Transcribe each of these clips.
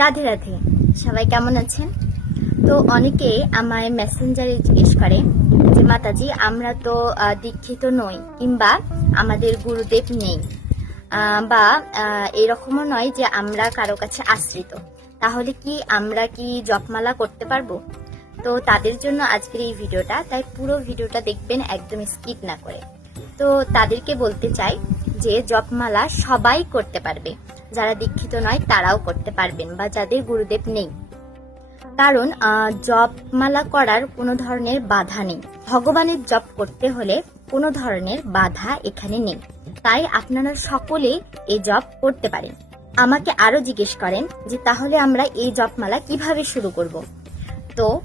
রাধে রাধে। সবাই কেমন আছেন? তো অনেকে আমায় মেসেঞ্জারে জিজ্ঞেস করে যে, মাতাজি, আমরা তো দীক্ষিত নই কিংবা আমাদের গুরুদেব নেই। বা এরকমও নয় যে, আমরা কারও কাছে আশ্রিত। তাহলে কি আমরা কি জপমালা করতে পারব? তো তাদের জন্য আজকের এই ভিডিওটা, তাই পুরো ভিডিওটা দেখবেন, একদম স্কিপ না করে। তো তাদেরকে বলতে চাই যে, জপমালা সবাই করতে পারবে। যারা দীক্ষিত নয়, তারাও করতে পারবেন বা যাদের গুরুদেব নেই। কারণ জপমালা করার কোনো ধরনের বাধা নেই। ভগবানের জপ করতে হলে কোনো ধরনের বাধা এখানে নেই। তাই আপনারা সকলে এই জপ করতে পারেন। আমাকে আরও জিজ্ঞেস করেন যে, তাহলে আমরা এই জপমালা কীভাবে শুরু করব? তো,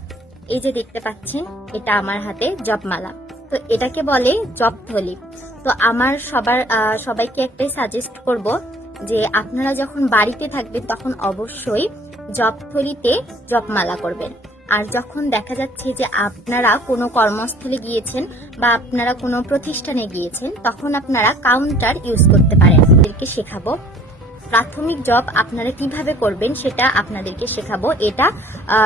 এই যে দেখতে পাচ্ছেন, এটা আমার হাতে জপমালা। তো এটাকে বলে জপথলি তো আমার সবার সবাইকে একটাই সাজেস্ট করব যে আপনারা যখন বাড়িতে থাকবেন, তখন অবশ্যই জপথলিতে জপমালা করবেন। আর যখন দেখা যাচ্ছে যে আপনারা কোনো কর্মস্থলে গিয়েছেন বা আপনারা কোনো প্রতিষ্ঠানে গিয়েছেন, তখন আপনারা কাউন্টার ইউজ করতে পারেন। আপনাদেরকে শেখাবো প্রাথমিক জব আপনারা কীভাবে করবেন, সেটা আপনাদেরকে শেখাবো। এটা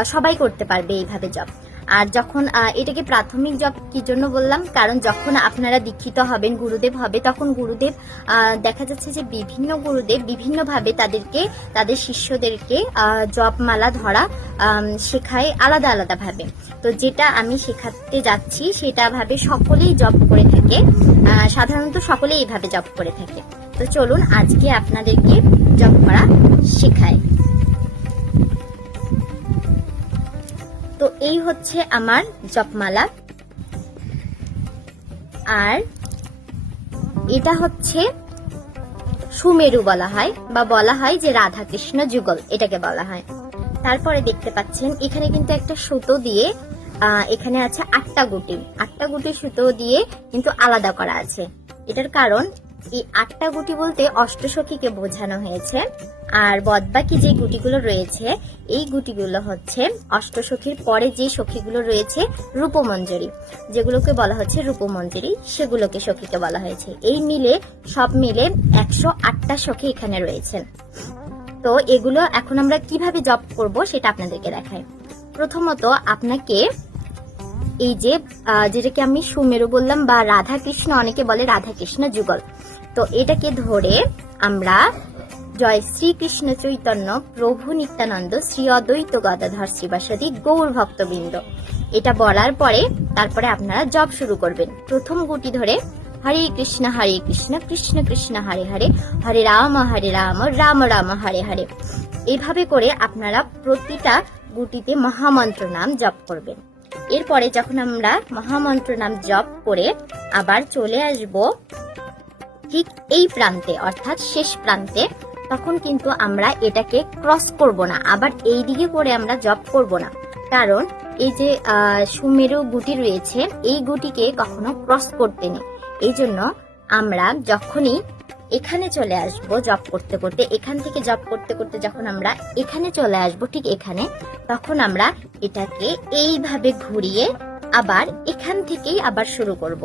সবাই করতে পারবে এইভাবে জব আর যখন এটাকে প্রাথমিক জব কি জন্য বললাম? কারণ যখন আপনারা দীক্ষিত হবেন, গুরুদেব হবে, তখন গুরুদেব দেখা যাচ্ছে যে বিভিন্ন গুরুদেব বিভিন্নভাবে তাদেরকে, তাদের শিষ্যদেরকে জপমালা ধরা শেখায় আলাদা আলাদা ভাবে তো যেটা আমি শেখাতে যাচ্ছি, সেটা ভাবে সকলেই জব করে থাকে। সাধারণত সকলেই এইভাবে জব করে থাকে। তো চলুন আজকে আপনাদেরকে জব করা শেখায় তো এই হচ্ছে আমার জপমালা। আর এটা হচ্ছে সুমেরু বলা হয়, বা বলা হয় যে রাধা কৃষ্ণ যুগল, এটাকে বলা হয়। তারপরে দেখতে পাচ্ছেন, এখানে কিন্তু একটা সুতো দিয়ে এখানে আছে আটটা গুটি। আটটা গুটি সুতো দিয়ে কিন্তু আলাদা করা আছে। এটার কারণ এই আটটা গুটি বলতে অষ্টসখীকে বোঝানো হয়েছে। আর বদবাকি যে গুটিগুলো রয়েছে, এই গুটিগুলো হচ্ছে অষ্টসখীর পরে যে সখীগুলো রয়েছে, রূপমঞ্জরি। যেগুলোকে বলা হচ্ছে রূপমঞ্জরি, সেগুলোকে সখীকে বলা হয়েছে। এই মিলে, সব মিলে একশো আটটা সখী এখানে রয়েছে। তো এগুলো এখন আমরা কীভাবে জব করব সেটা আপনাদেরকে দেখাই। প্রথমত আপনাকে এই যে যেটাকে আমি সুমেরু বললাম বা রাধা কৃষ্ণ অনেকে বলে রাধা কৃষ্ণ যুগল। তো এটাকে ধরে আমরা জয় শ্রীকৃষ্ণ চৈতন্য, প্রভু নিত্যানন্দ, শ্রী অদ্বৈত গদাধর শ্রীবাসাদী, গৌর ভক্তবৃন্দ। এটা বলার পরে তারপরে আপনারা জব শুরু করবেন। প্রথম গুটি ধরে হরে কৃষ্ণ হরে কৃষ্ণ কৃষ্ণ কৃষ্ণ, হরে হরে হরে রাম হরে রাম রাম রাম, হরে হরে। এভাবে করে আপনারা প্রতিটা গুটিতে মহামন্ত্র নাম জপ করবেন। এরপরে যখন আমরা মহামন্ত্র নাম জপ করে আবার চলে আসব ঠিক এই প্রান্তে, অর্থাৎ শেষ প্রান্তে, তখন কিন্তু আমরা এটাকে ক্রস করব না, আবার এই দিকে করে আমরা জব করব না। কারণ এই যে সুমেরু গুটি রয়েছে, এই গুটিকে কখনো ক্রস করতে নেই। এই জন্য আমরা যখনই এখানে চলে আসব জব করতে করতে। এখান থেকে জব করতে করতে যখন আমরা এখানে চলে আসব, ঠিক এখানে, তখন আমরা এটাকে এইভাবে ঘুরিয়ে আবার এখান থেকেই আবার শুরু করব।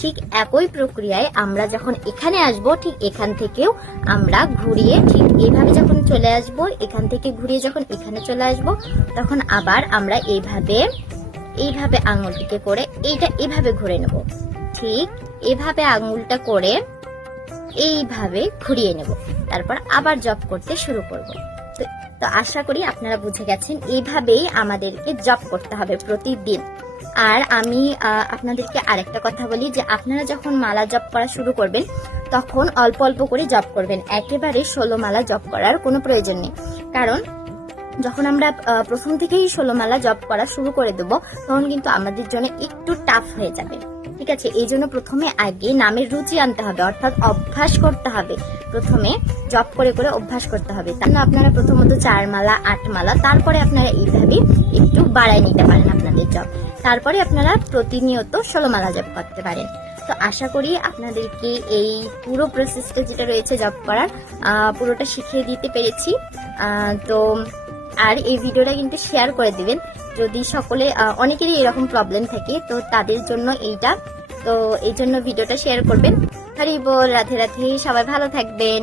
ঠিক একই প্রক্রিয়ায় আমরা যখন এখানে আসব, ঠিক এখান থেকেও আমরা ঘুরিয়ে ঠিক এইভাবে যখন চলে আসব, এখান থেকে ঘুরিয়ে যখন এখানে চলে আসব, তখন আবার আমরা এইভাবে এইভাবে আঙুলটিকে করে এইটা এভাবে ঘুরে নেব। ঠিক এভাবে আঙুলটা করে এইভাবে ঘুরিয়ে নেব। তারপর আবার জব করতে শুরু করব। তো আশা করি আপনারা বুঝে গেছেন, এইভাবেই আমাদেরকে জব করতে হবে প্রতিদিন। আর আমি আপনাদেরকে আরেকটা কথা বলি যে, আপনারা যখন মালা জব করা শুরু করবেন, তখন অল্প অল্প করে জব করবেন। একেবারে ষোলো মালা জব করার কোনো প্রয়োজন নেই। কারণ যখন আমরা প্রথম থেকেই ষোলো মালা জপ করা শুরু করে দেবো, তখন কিন্তু আমাদের জন্য একটু টাফ হয়ে যাবে। ঠিক আছে? এই জন্য প্রথমে আগে নামের রুচি আনতে হবে, অর্থাৎ অভ্যাস করতে হবে। প্রথমে জব করে করে অভ্যাস করতে হবে। তার আপনারা প্রথমত চার মালা আট মালা তারপরে আপনারা এইভাবে একটু বাড়ায় নিতে পারেন আপনাদের জব তারপরে আপনারা প্রতিনিয়ত ষোলো মালা জব করতে পারেন। তো আশা করি আপনাদেরকে এই পুরো প্রসেসটা যেটা রয়েছে জব করার পুরোটা শিখিয়ে দিতে পেরেছি। তো আর এই ভিডিওটা কিন্তু শেয়ার করে দিবেন। যদি সকলে অনেকেরই এরকম প্রবলেম থাকে, তো তাদের জন্য এইটা। তো এই জন্য ভিডিওটা শেয়ার করবেন। হরি বল, রাধে রাধে, সবাই ভালো থাকবেন।